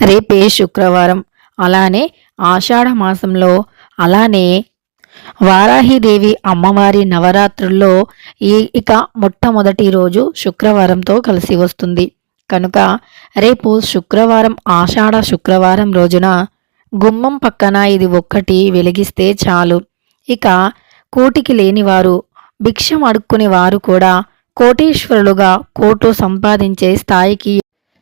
రేపే శుక్రవారం. అలానే ఆషాఢ మాసంలో అలానే వారాహిదేవి అమ్మవారి నవరాత్రుల్లో ఈ ఇక మొట్టమొదటి రోజు శుక్రవారంతో కలిసి వస్తుంది. కనుక రేపు శుక్రవారం ఆషాఢ శుక్రవారం రోజున గుమ్మం పక్కన ఇది ఒక్కటి వెలిగిస్తే చాలు. ఇక కోటికి లేనివారు భిక్షం అడుక్కునే వారు కూడా కోటీశ్వరులుగా కోటు సంపాదించే స్థాయికి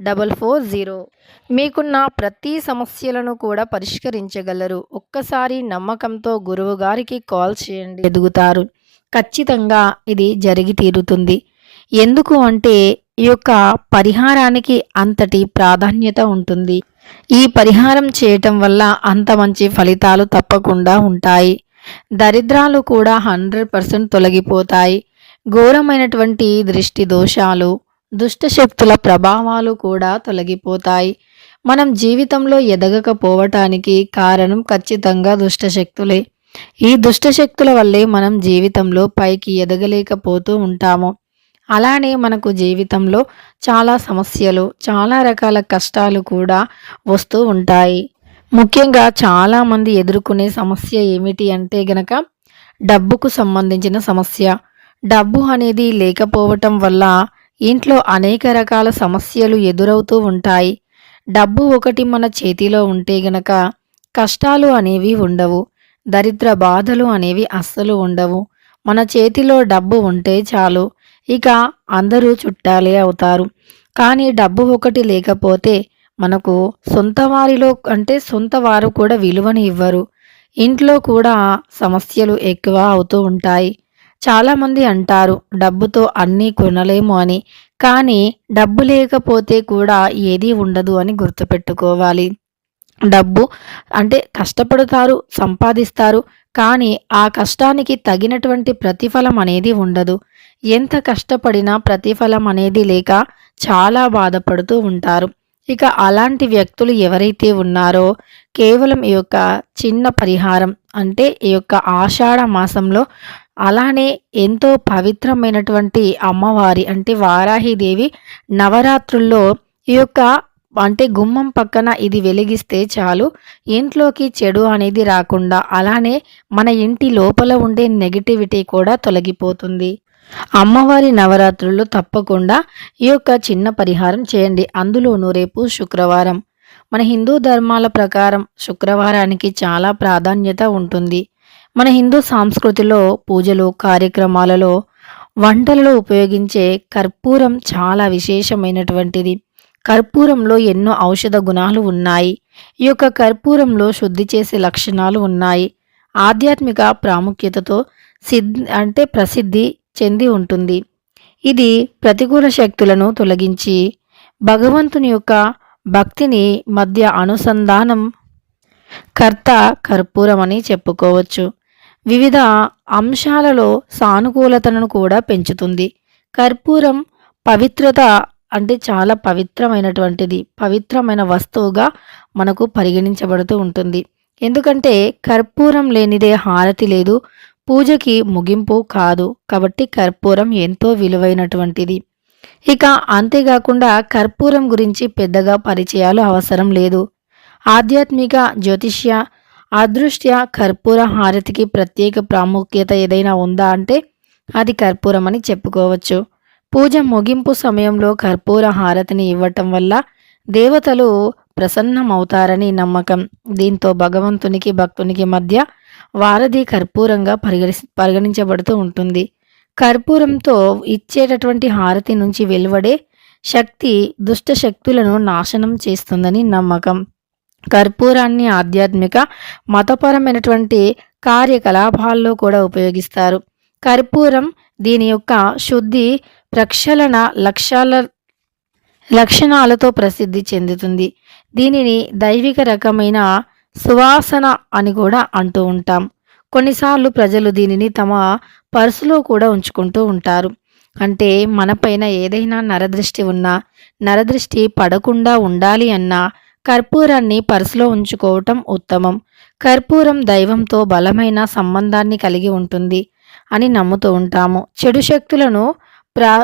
double four zero. మీకున్న ప్రతి సమస్యలను కూడా పరిష్కరించగలరు. ఒక్కసారి నమ్మకంతో గురువు గారికి కాల్ చేయండి. ఎదుగుతారు. ఖచ్చితంగా ఇది జరిగి తీరుతుంది. ఎందుకు అంటే ఈ యొక్క పరిహారానికి అంతటి ప్రాధాన్యత ఉంటుంది. ఈ పరిహారం చేయటం వల్ల అంత మంచి ఫలితాలు తప్పకుండా ఉంటాయి. దరిద్రాలు కూడా హండ్రెడ్ పర్సెంట్ తొలగిపోతాయి. ఘోరమైనటువంటి దృష్టి దోషాలు దుష్టశక్తుల ప్రభావాలు కూడా తొలగిపోతాయి. మనం జీవితంలో ఎదగకపోవటానికి కారణం ఖచ్చితంగా దుష్టశక్తులే. ఈ దుష్టశక్తుల వల్లే మనం జీవితంలో పైకి ఎదగలేకపోతూ ఉంటాము. అలానే మనకు జీవితంలో చాలా సమస్యలు చాలా రకాల కష్టాలు కూడా వస్తూ ఉంటాయి. ముఖ్యంగా చాలామంది ఎదుర్కొనే సమస్య ఏమిటి అంటే గనక డబ్బుకు సంబంధించిన సమస్య. డబ్బు అనేది లేకపోవటం వల్ల ఇంట్లో అనేక రకాల సమస్యలు ఎదురవుతూ ఉంటాయి. డబ్బు ఒకటి మన చేతిలో ఉంటే గనక కష్టాలు అనేవి ఉండవు. దరిద్ర బాధలు అనేవి అస్సలు ఉండవు. మన చేతిలో డబ్బు ఉంటే చాలు. ఇక అందరూ చుట్టాలే అవుతారు. కానీ డబ్బు ఒకటి లేకపోతే మనకు సొంత వారిలో అంటే సొంత వారు కూడా విలువని ఇవ్వరు. ఇంట్లో కూడా సమస్యలు ఎక్కువ అవుతూ ఉంటాయి. చాలామంది అంటారు డబ్బుతో అన్నీ కొనలేము అని. కానీ డబ్బు లేకపోతే కూడా ఏదీ ఉండదు అని గుర్తుపెట్టుకోవాలి. డబ్బు అంటే కష్టపడతారు సంపాదిస్తారు కానీ ఆ కష్టానికి తగినటువంటి ప్రతిఫలం అనేది ఉండదు. ఎంత కష్టపడినా ప్రతిఫలం అనేది లేక చాలా బాధపడుతూ ఉంటారు. ఇక అలాంటి వ్యక్తులు ఎవరైతే ఉన్నారో కేవలం ఈ యొక్క చిన్న పరిహారం అంటే ఈ యొక్క ఆషాఢ మాసంలో అలానే ఎంతో పవిత్రమైనటువంటి అమ్మవారి అంటే వారాహిదేవి నవరాత్రుల్లో ఈ యొక్క అంటే గుమ్మం పక్కన ఇది వెలిగిస్తే చాలు. ఇంట్లోకి చెడు అనేది రాకుండా అలానే మన ఇంటి లోపల ఉండే నెగిటివిటీ కూడా తొలగిపోతుంది. అమ్మవారి నవరాత్రులు తప్పకుండా ఈ యొక్క చిన్న పరిహారం చేయండి. అందులోనూ రేపు శుక్రవారం. మన హిందూ ధర్మాల ప్రకారం శుక్రవారానికి చాలా ప్రాధాన్యత ఉంటుంది. మన హిందూ సంస్కృతిలో పూజలు కార్యక్రమాలలో వంటలలో ఉపయోగించే కర్పూరం చాలా విశేషమైనటువంటిది. కర్పూరంలో ఎన్నో ఔషధ గుణాలు ఉన్నాయి. ఈ యొక్క కర్పూరంలో శుద్ధి చేసే లక్షణాలు ఉన్నాయి. ఆధ్యాత్మిక ప్రాముఖ్యతతో సిద్ధి అంటే ప్రసిద్ధి చెంది ఉంటుంది. ఇది ప్రతికూల శక్తులను తొలగించి భగవంతుని యొక్క భక్తిని మధ్య అనుసంధానం కర్త కర్పూరం అని చెప్పుకోవచ్చు. వివిధ అంశాలలో సానుకూలతను కూడా పెంచుతుంది. కర్పూరం పవిత్రత అంటే చాలా పవిత్రమైనటువంటిది. పవిత్రమైన వస్తువుగా మనకు పరిగణించబడుతూ ఉంటుంది. ఎందుకంటే కర్పూరం లేనిదే హారతి లేదు. పూజకి ముగింపు కాదు. కాబట్టి కర్పూరం ఎంతో విలువైనటువంటిది. ఇక అంతేకాకుండా కర్పూరం గురించి పెద్దగా పరిచయాలు అవసరం లేదు. ఆధ్యాత్మిక జ్యోతిష్య అదృష్ట్యా కర్పూర హారతికి ప్రత్యేక ప్రాముఖ్యత ఏదైనా ఉందా అంటే అది కర్పూరం అని చెప్పుకోవచ్చు. పూజ ముగింపు సమయంలో కర్పూర హారతిని ఇవ్వటం వల్ల దేవతలు ప్రసన్నమవుతారని నమ్మకం. దీంతో భగవంతునికి భక్తునికి మధ్య వారధి కర్పూరంగా పరిగణి పరిగణించబడుతూ ఉంటుంది. కర్పూరంతో ఇచ్చేటటువంటి హారతి నుంచి వెలువడే శక్తి దుష్ట శక్తులను నాశనం చేస్తుందని నమ్మకం. కర్పూరాన్ని ఆధ్యాత్మిక మతపరమైనటువంటి కార్యకలాపాల్లో కూడా ఉపయోగిస్తారు. కర్పూరం దీని యొక్క శుద్ధి ప్రక్షాళన లక్ష్యాల లక్షణాలతో ప్రసిద్ధి చెందుతుంది. దీనిని దైవిక రకమైన సువాసన అని కూడా అంటూ ఉంటాం. కొన్నిసార్లు ప్రజలు దీనిని తమ పర్సులో కూడా ఉంచుకుంటూ ఉంటారు. అంటే మనపైన ఏదైనా నరదృష్టి ఉన్నా నరదృష్టి పడకుండా ఉండాలి అన్నా కర్పూరాన్ని పర్సులో ఉంచుకోవటం ఉత్తమం. కర్పూరం దైవంతో బలమైన సంబంధాన్ని కలిగి ఉంటుంది అని నమ్ముతూ ఉంటాము. చెడు శక్తులను ప్రా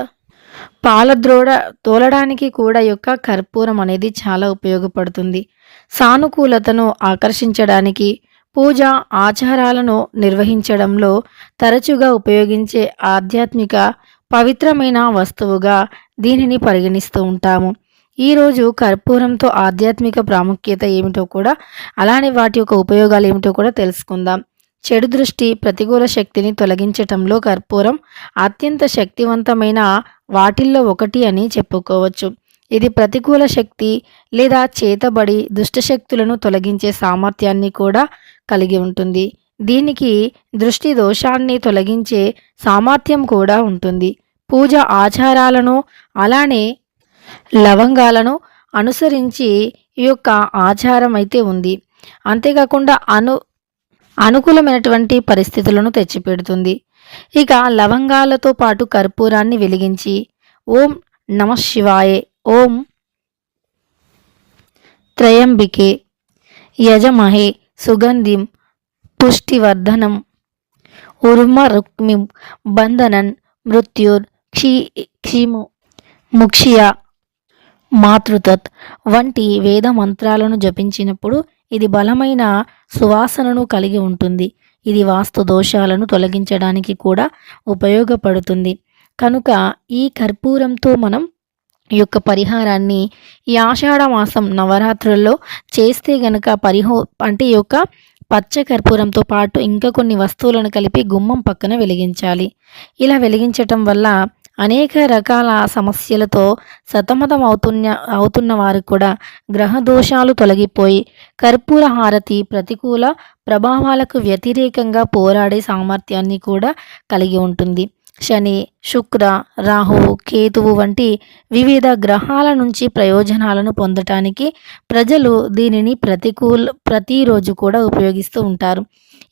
పాలద్రోడ తోలడానికి కూడా యొక్క కర్పూరం అనేది చాలా ఉపయోగపడుతుంది. సానుకూలతను ఆకర్షించడానికి పూజ ఆచారాలను నిర్వహించడంలో తరచుగా ఉపయోగించే ఆధ్యాత్మిక పవిత్రమైన వస్తువుగా దీనిని పరిగణిస్తూ ఉంటాము. ఈరోజు కర్పూరంతో ఆధ్యాత్మిక ప్రాముఖ్యత ఏమిటో కూడా అలానే వాటి యొక్క ఉపయోగాలు ఏమిటో కూడా తెలుసుకుందాం. చెడు దృష్టి ప్రతికూల శక్తిని తొలగించటంలో కర్పూరం అత్యంత శక్తివంతమైన వాటిల్లో ఒకటి అని చెప్పుకోవచ్చు. ఇది ప్రతికూల శక్తి లేదా చేతబడి దుష్టశక్తులను తొలగించే సామర్థ్యాన్ని కూడా కలిగి ఉంటుంది. దీనికి దృష్టి దోషాన్ని తొలగించే సామర్థ్యం కూడా ఉంటుంది. పూజ ఆచారాలను అలానే లవంగాలను అనుసరించి ఈ యొక్క ఆచారం అయితే ఉంది. అంతేకాకుండా అను అనుకూలమైనటువంటి పరిస్థితులను తెచ్చిపెడుతుంది. ఇక లవంగాలతో పాటు కర్పూరాన్ని వెలిగించి ఓం నమ శివాయే ఓం త్రయంబికే యజమహే సుగంధిం పుష్టివర్ధనం ఉర్మ రుక్మి బంధనన్ మృత్యుర్ క్షీ క్షీము ముక్షియ మాతృతత్ వంటి వేద మంత్రాలను జపించినప్పుడు ఇది బలమైన సువాసనను కలిగి ఉంటుంది. ఇది వాస్తు దోషాలను తొలగించడానికి కూడా ఉపయోగపడుతుంది. కనుక ఈ కర్పూరంతో మనం యొక్క పరిహారాన్ని ఈ ఆషాఢ మాసం నవరాత్రుల్లో చేస్తే గనక పరిహో అంటే ఈ యొక్క పచ్చ కర్పూరంతో పాటు ఇంకా కొన్ని వస్తువులను కలిపి గుమ్మం పక్కన వెలిగించాలి. ఇలా వెలిగించటం వల్ల అనేక రకాల సమస్యలతో సతమతం అవుతున్న అవుతున్న వారికి కూడా గ్రహ దోషాలు తొలగిపోయి కర్పూర హారతి ప్రతికూల ప్రభావాలకు వ్యతిరేకంగా పోరాడే సామర్థ్యాన్ని కూడా కలిగి ఉంటుంది. శని శుక్ర రాహు కేతువు వంటి వివిధ గ్రహాల నుంచి ప్రయోజనాలను పొందటానికి ప్రజలు దీనిని ప్రతికూల ప్రతిరోజు కూడా ఉపయోగిస్తూ ఉంటారు.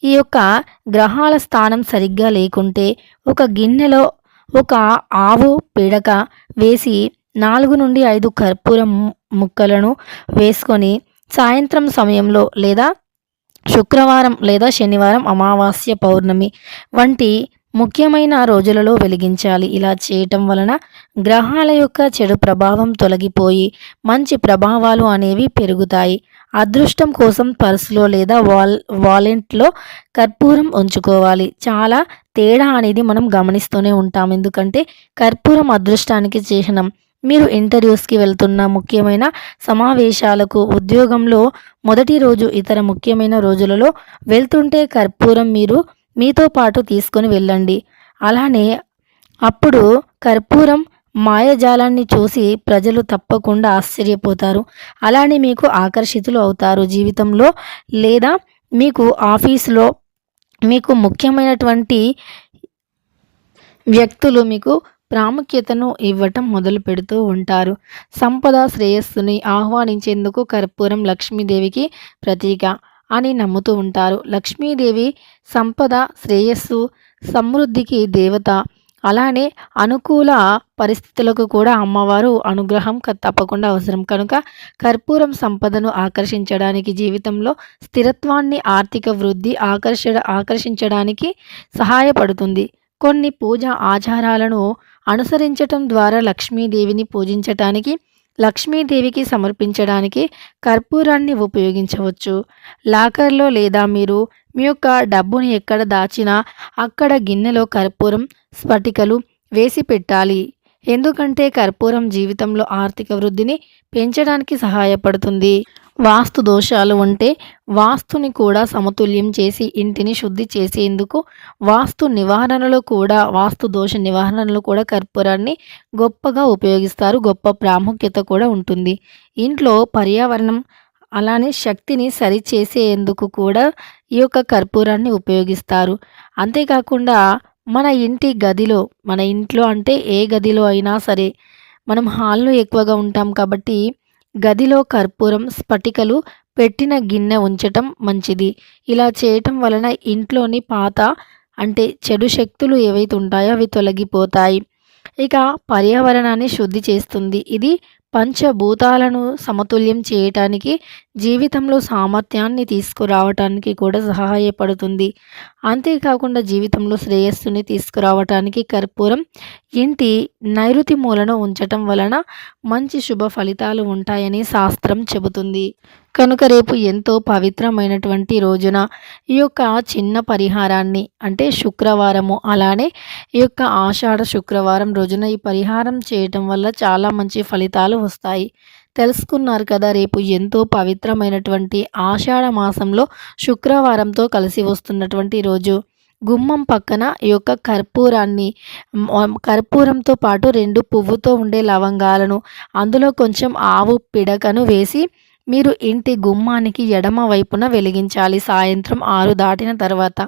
ఈ యొక్క గ్రహాల స్థానం సరిగ్గా లేకుంటే ఒక గిన్నెలో ఒక ఆవు పిడక వేసి నాలుగు నుండి ఐదు కర్పూరం ముక్కలను వేసుకొని సాయంత్రం సమయంలో లేదా శుక్రవారం లేదా శనివారం అమావాస్య పౌర్ణమి వంటి ముఖ్యమైన రోజులలో వెలిగించాలి. ఇలా చేయటం వలన గ్రహాల యొక్క చెడు ప్రభావం తొలగిపోయి మంచి ప్రభావాలు అనేవి పెరుగుతాయి. అదృష్టం కోసం పర్సులో లేదా వాల్ వాలెంట్లో కర్పూరం ఉంచుకోవాలి. చాలా తేడా అనేది మనం గమనిస్తూనే ఉంటాం. ఎందుకంటే కర్పూరం అదృష్టానికి చిహ్నం. మీరు ఇంటర్వ్యూస్కి వెళ్తున్న ముఖ్యమైన సమావేశాలకు ఉద్యోగంలో మొదటి రోజు ఇతర ముఖ్యమైన రోజులలో వెళ్తుంటే కర్పూరం మీరు మీతో పాటు తీసుకొని వెళ్ళండి. అలానే అప్పుడు కర్పూరం మాయజాలాన్ని చూసి ప్రజలు తప్పకుండా ఆశ్చర్యపోతారు. అలానే మీకు ఆకర్షితులు అవుతారు జీవితంలో. లేదా మీకు ఆఫీసులో మీకు ముఖ్యమైనటువంటి వ్యక్తులు మీకు ప్రాముఖ్యతను ఇవ్వటం మొదలు పెడుతూ ఉంటారు. సంపద శ్రేయస్సుని ఆహ్వానించేందుకు కర్పూరం లక్ష్మీదేవికి ప్రతీక అని నమ్ముతూ ఉంటారు. లక్ష్మీదేవి సంపద శ్రేయస్సు సమృద్ధికి దేవత అలానే అనుకూల పరిస్థితులకు కూడా అమ్మవారు అనుగ్రహం తప్పకుండా అవసరం. కనుక కర్పూరం సంపదను ఆకర్షించడానికి జీవితంలో స్థిరత్వాన్ని ఆర్థిక వృద్ధి ఆకర్ష ఆకర్షించడానికి సహాయపడుతుంది. కొన్ని పూజ ఆచారాలను అనుసరించటం ద్వారా లక్ష్మీదేవిని పూజించటానికి లక్ష్మీదేవికి సమర్పించడానికి కర్పూరాన్ని ఉపయోగించవచ్చు. లాకర్లో లేదా మీరు మీ యొక్క డబ్బుని ఎక్కడ దాచినా అక్కడ గిన్నెలో కర్పూరం స్ఫటికలు వేసి పెట్టాలి. ఎందుకంటే కర్పూరం జీవితంలో ఆర్థిక వృద్ధిని పెంచడానికి సహాయపడుతుంది. వాస్తు దోషాలు ఉంటే వాస్తుని కూడా సమతుల్యం చేసి ఇంటిని శుద్ధి చేసేందుకు వాస్తు నివారణలో కూడా వాస్తు దోష నివారణలో కూడా కర్పూరాన్ని గొప్పగా ఉపయోగిస్తారు. గొప్ప ప్రాముఖ్యత కూడా ఉంటుంది. ఇంట్లో పర్యావరణం అలానే శక్తిని సరిచేసేందుకు కూడా ఈ యొక్క కర్పూరాన్ని ఉపయోగిస్తారు. అంతేకాకుండా మన ఇంటి గదిలో మన ఇంట్లో అంటే ఏ గదిలో అయినా సరే మనం హాల్లో ఎక్కువగా ఉంటాం కాబట్టి గదిలో కర్పూరం స్ఫటికలు పెట్టిన గిన్నె ఉంచటం మంచిది. ఇలా చేయటం వలన ఇంట్లోని పాత అంటే చెడు శక్తులు ఏవైతే ఉంటాయో అవి తొలగిపోతాయి. ఇక పర్యావరణాన్ని శుద్ధి చేస్తుంది. ఇది పంచభూతాలను సమతుల్యం చేయటానికి జీవితంలో సామర్థ్యాన్ని తీసుకురావటానికి కూడా సహాయపడుతుంది. అంతేకాకుండా జీవితంలో శ్రేయస్సుని తీసుకురావటానికి కర్పూరం ఇంటి నైరుతి మూలను ఉంచటం వలన మంచి శుభ ఫలితాలు ఉంటాయని శాస్త్రం చెబుతుంది. కనుక రేపు ఎంతో పవిత్రమైనటువంటి రోజున ఈ యొక్క చిన్న పరిహారాన్ని అంటే శుక్రవారము అలానే ఈ యొక్క ఆషాఢ శుక్రవారం రోజున ఈ పరిహారం చేయటం వల్ల చాలా మంచి ఫలితాలు వస్తాయి. తెలుసుకున్నారు కదా రేపు ఎంతో పవిత్రమైనటువంటి ఆషాఢ మాసంలో శుక్రవారంతో కలిసి వస్తున్నటువంటి రోజు. గుమ్మం పక్కన ఈ యొక్క కర్పూరాన్ని కర్పూరంతో పాటు రెండు పువ్వుతో ఉండే లవంగాలను అందులో కొంచెం ఆవు పిడకను వేసి మీరు ఇంటి గుమ్మానికి ఎడమ వైపున వెలిగించాలి. సాయంత్రం ఆరు దాటిన తర్వాత.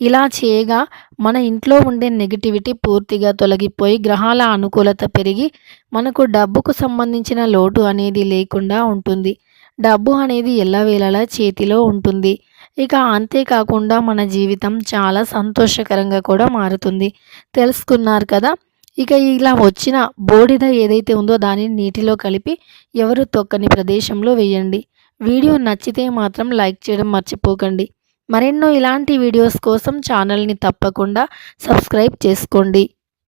ఇలా చేయగా మన ఇంట్లో ఉండే నెగిటివిటీ పూర్తిగా తొలగిపోయి గ్రహాల అనుకూలత పెరిగి మనకు డబ్బుకు సంబంధించిన లోటు అనేది లేకుండా ఉంటుంది. డబ్బు అనేది ఎల్లవేళలా చేతిలో ఉంటుంది. ఇక అంతేకాకుండా మన జీవితం చాలా సంతోషకరంగా కూడా మారుతుంది. తెలుసుకున్నారు కదా? ఇక ఇలా వచ్చిన బోడిద ఏదైతే ఉందో దానిని నీటిలో కలిపి ఎవరు తొక్కని ప్రదేశంలో వేయండి. వీడియో నచ్చితే మాత్రం లైక్ చేయడం మర్చిపోకండి. మరెన్నో ఇలాంటి వీడియోస్ కోసం ఛానల్ని తప్పకుండా సబ్స్క్రైబ్ చేసుకోండి.